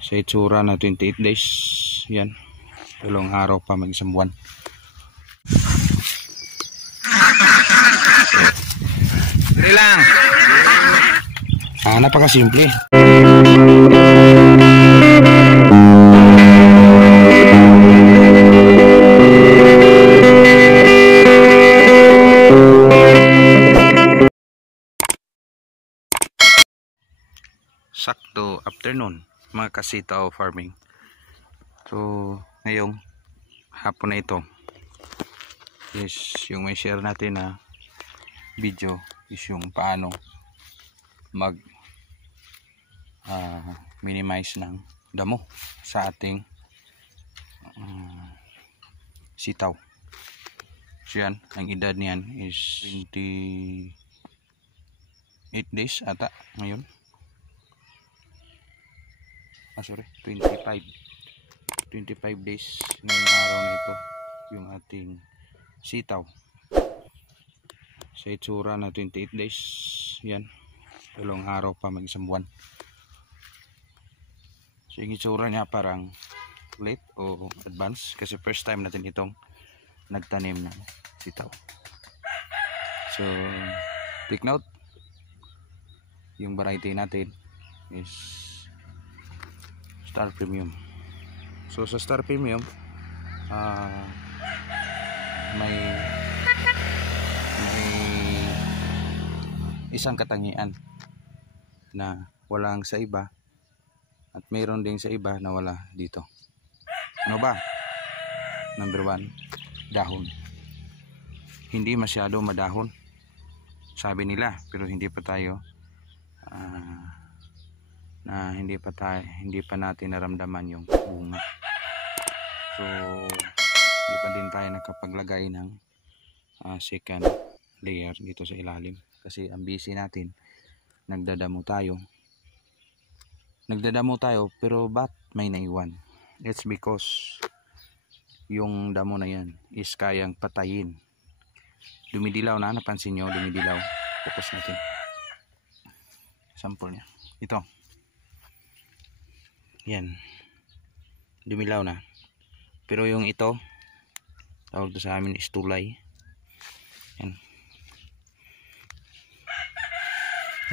Sa itsura na 28 days. Yan. Dalawang araw pa, mag-isang buwan. Dali lang. Napakasimple. Sakto afternoon mga kasitaw farming. So ngayong hapon na ito is yung may share natin na video is yung paano mag minimize ng damo sa ating sitaw. So yan, ang edad niyan is 28 days ata ngayon. 25 days ngayong araw na ito yung ating sitaw. Sa itsura na 28 days. Yan, dalawang araw pa, mag-isang buwan. So yung itsura niya parang late o advance kasi first time natin itong nagtanim ng sitaw. So take note, yung variety natin is Star Premium. So sa Star Premium may isang katangian na walang sa iba at mayroon din sa iba na wala dito. Ano ba? Number 1, dahon. Hindi masyado madahon, sabi nila, pero hindi pa tayo hindi pa natin naramdaman yung bunga. So hindi pa din tayo nakapaglagay ng second layer dito sa ilalim kasi ang busy natin, nagdadamo tayo pero ba't may naiwan? It's because yung damo na yan is kayang patayin. Dumidilaw na, napansin nyo, dumidilaw. Focus natin sample nya, ito yan, dumilaw na. Pero yung ito, tawag sa amin is tulay. Yan,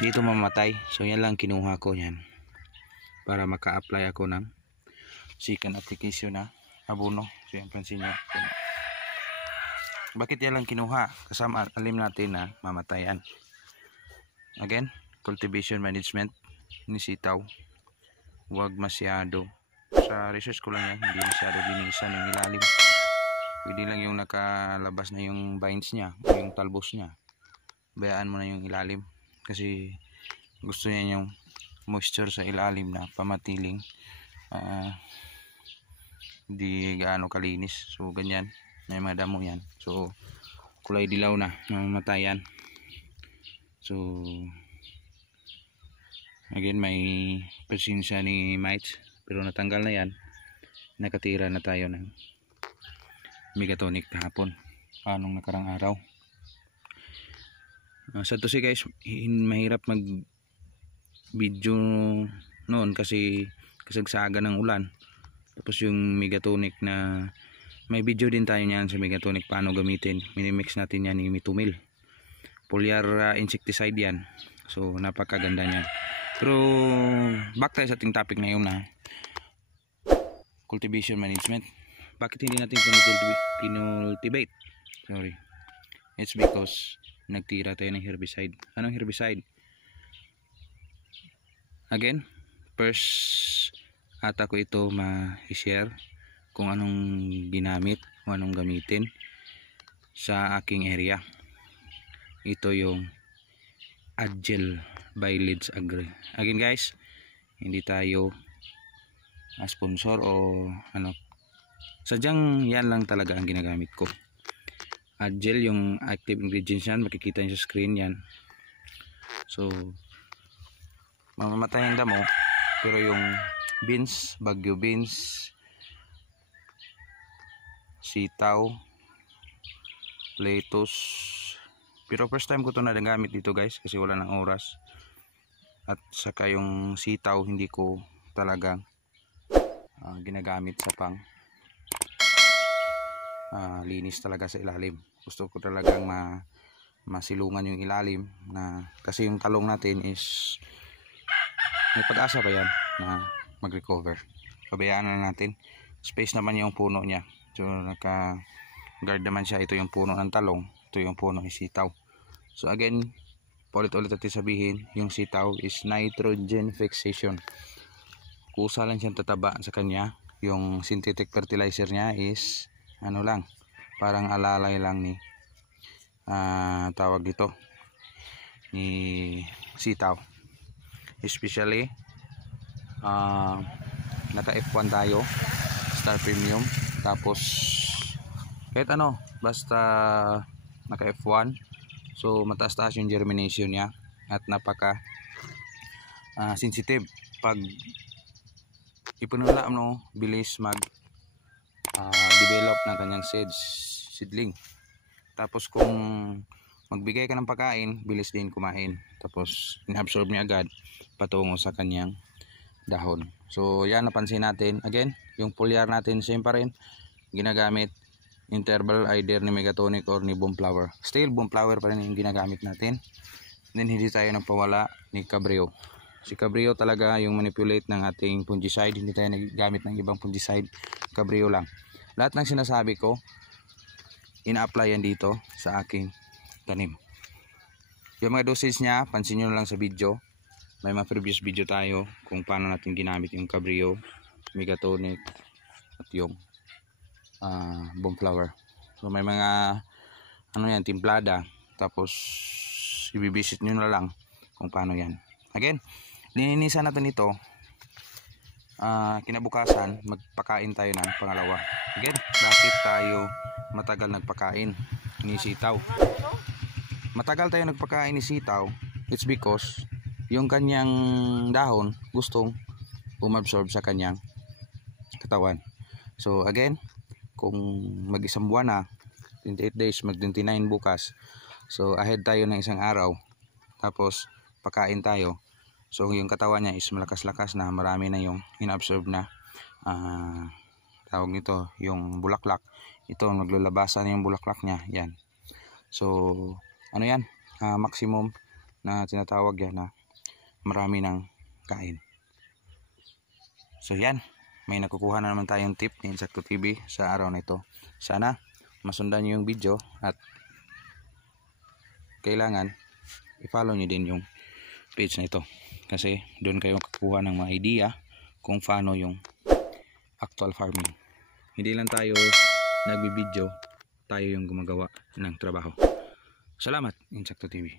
dito mamatay. So yan lang kinuha ko yan para maka-apply ako ng second application na abono. So yan, pansin nyo. Bakit yan lang kinuha? Kasama alim natin na mamatayan. Again, cultivation management ni sitaw, huwag masyado, sa research ko lang yan, hindi masyado linisan yung ilalim. Pwede lang yung nakalabas na yung vines nya o yung talbos nya, bayaan mo na yung ilalim kasi gusto niya yung moisture sa ilalim na pamatiling di gaano kalinis. So ganyan, may mga damo yan. So kulay dilaw na, mamatayan. So again, may presensya ni mites pero natanggal na yan. Nakatira na tayo ng megatonic kahapon, anong nakarang araw. Sa to si guys, mahirap mag video noon kasi kasagsaga ng ulan. Tapos yung megatonic na may video din tayo niyan sa megatonic paano gamitin. Minimix natin yan ni Mitumil, foliar insecticide yan. So napakaganda niyan. Pero back tayo sa ating topic na yun na cultivation management. Bakit hindi natin kinultivate? Sorry. It's because nagtira tayo ng herbicide. Anong herbicide? Again, first ata ko ito ma-share kung anong ginamit o anong gamitin sa aking area. Ito yung Agile by Leeds Agri. Again guys, hindi tayo sponsor o ano, sadyang yan lang talaga ang ginagamit ko. Agile, yung active ingredients yan, makikita nyo sa screen yan. So mamamatay ang damo, pero yung beans, bagyo beans, sitaw, lettuce, pero first time ko ito na nagamit dito guys kasi wala ng oras. At saka yung sitaw hindi ko talagang ginagamit sa pang linis talaga sa ilalim. Gusto ko talagang masilungan yung ilalim na, kasi yung talong natin is may pag-asa pa yan na mag-recover. Pabayaan na natin. Space naman yung puno niya, so naka guard naman siya. Ito yung puno ng talong, ito yung puno ng sitaw. So again, paulit-ulit natin sabihin, yung sitaw is nitrogen fixation. Kusa lang siyang tataba sa kanya. Yung synthetic fertilizer niya is ano lang, parang alalay lang ni tawag dito ni sitaw. Especially naka F1 tayo, Star Premium, tapos kahit ano basta naka F1, so mataas-taas yung germination niya at napaka sensitive. Pag ipunula mo, bilis mag develop ng kanyang seedling. Tapos kung magbigay ka ng pagkain, bilis din kumain. Tapos inabsorb niya agad patungo sa kanyang dahon. So yan, napansin natin. Again, yung foliar natin same pa rin. Ginagamit interval either ni Megatonic or ni Boomflower. Still Boomflower pa rin yung ginagamit natin. Then hindi tayo nagpawala ni Cabrio. Si Cabrio talaga yung manipulate ng ating fungicide. Hindi tayo nagamit ng ibang fungicide. Cabrio lang. Lahat ng sinasabi ko, ina-apply yan dito sa aking tanim. Yung mga dosage niya, pansin nyo lang sa video. May mga previous video tayo kung paano natin ginamit yung Cabrio, Megatonic at yung Boomflower. So may mga ano yan, timplada. Tapos ibibisit nyo na lang kung paano yan. Again, lininisan natin ito. Kinabukasan magpakain tayo ng pangalawa. Again, bakit tayo matagal nagpakain ni sitaw? Matagal tayo nagpakain ni sitaw, it's because yung kanyang dahon gustong umabsorb sa kanyang katawan. So again, kung mag-isang buwan na, 28 days, mag-29 bukas, so ahead tayo ng isang araw, tapos pakain tayo. So yung katawan niya is malakas-lakas na, marami na yung inabsorb na tawag nito, yung bulaklak. Ito, maglulabasan na yung bulaklak niya. Yan. So ano yan, maximum na tinatawag yan na marami ng kain. So yan, may nakukuha na naman tayong tip ni Insecto TV sa araw na ito. Sana masundan nyo yung video at kailangan i-follow nyo din yung page na ito. Kasi doon kayo kukuha ng mga idea kung paano yung actual farming. Hindi lang tayo nagbibideo, tayo yung gumagawa ng trabaho. Salamat, Insecto TV.